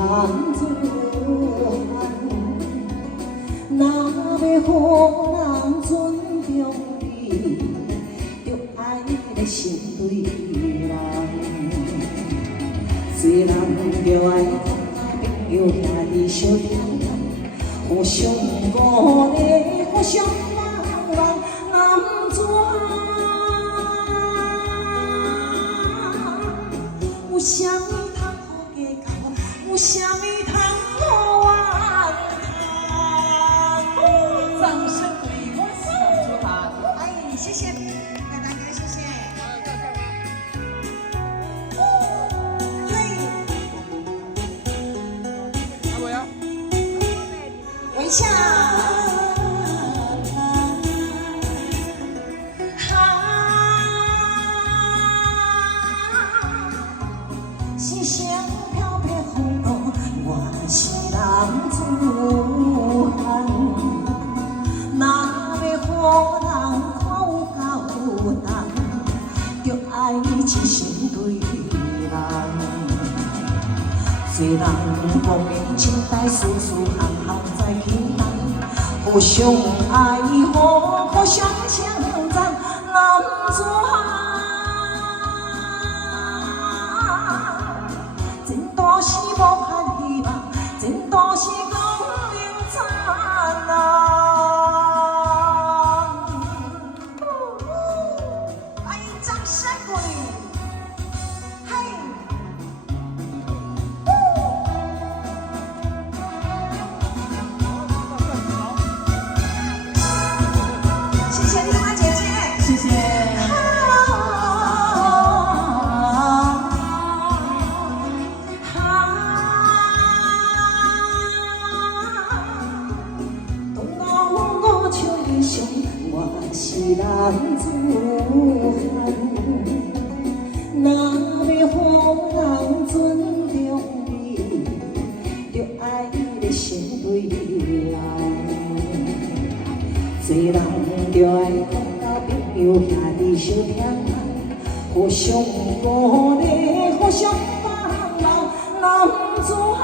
人做伴，若要互人尊重你，就爱咧成对人。做人就爱朋友兄弟相听，互相鼓励，互相帮忙，男子有啥物通好计较，有啥物通好怨叹。掌声鼓励我是男子汉。哎，谢谢大家，谢谢。嘿，微笑。是谁飘飘风度，我是人自汉。若要互人看有够重，就爱一心对人。做人无面情带，事事项项在轻重，互相爱护，互相称赞，男子汉。前途是无限希望，前途是光明灿烂。欢迎掌声鼓励，嘿！谢谢丽华姐姐，谢谢。我是人自汉，若要互人尊重你，就爱咧成对人。做人就爱交朋友兄弟相听，互相鼓励，互相帮忙，男子汉。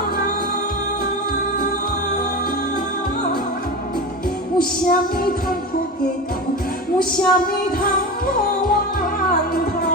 有啥物通好计较，有啥物通好怨叹。